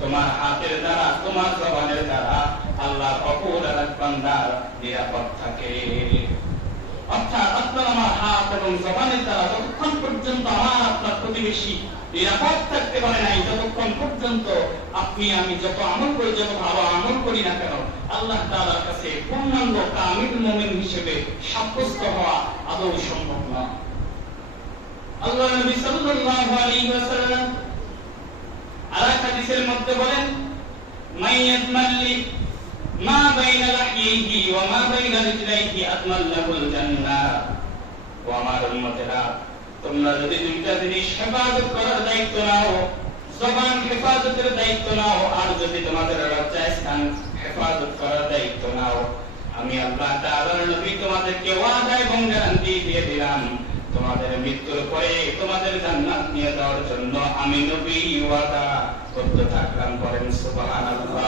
তোমার হাতের দ্বারা, তোমার জবানের দ্বারা আল্লাহ বান্দার নিরাপদ থাকে। অর্থাৎ আপনার আমার হাত এবং জবানের দ্বারা যতক্ষণ পর্যন্ত আমার আপনার প্রতিবেশী নিরাপদ থাকতে পারে নাই যতক্ষণ পর্যন্ত আপনি, আমি যত আমল করি, যত ভালো আমল করি না কেন, আল্লাহ তাআলার কাছে পূর্ণাঙ্গ কামিল হিসেবে সাব্যস্ত হওয়া আদৌ সম্ভব না আল্লাহ নবী সাল্লাল্লাহু আলাইহি ওয়াসাল্লাম হাদিসের মধ্যে বলেন মাইয়াতমাল্লি মা বাইনা লাহিহি ওয়া মা বাইনা রিজলাইহি আতমাল জান্নাহ ও আমার উম্মতেরা, তোমরা যদি দুইটা জিনিস হেফাজত করার দায়িত্ব নাও, জবান হেফাজতের দায়িত্ব নাও, আর যদি তোমাদের লজ্জা স্থান হেফাজত করার দায়িত্ব নাও, আমি আল্লাহ তাআলার নবী তোমাদেরকে ওয়াদা এবং গ্যারান্টি দিয়ে দিলাম। তোমাদের মৃত্যুর পরে তোমাদের জান্নাত নিয়ে যাওয়ার জন্য আমি নবী ওয়াদা করতে থাকলাম করেন সুবহানাল্লাহ।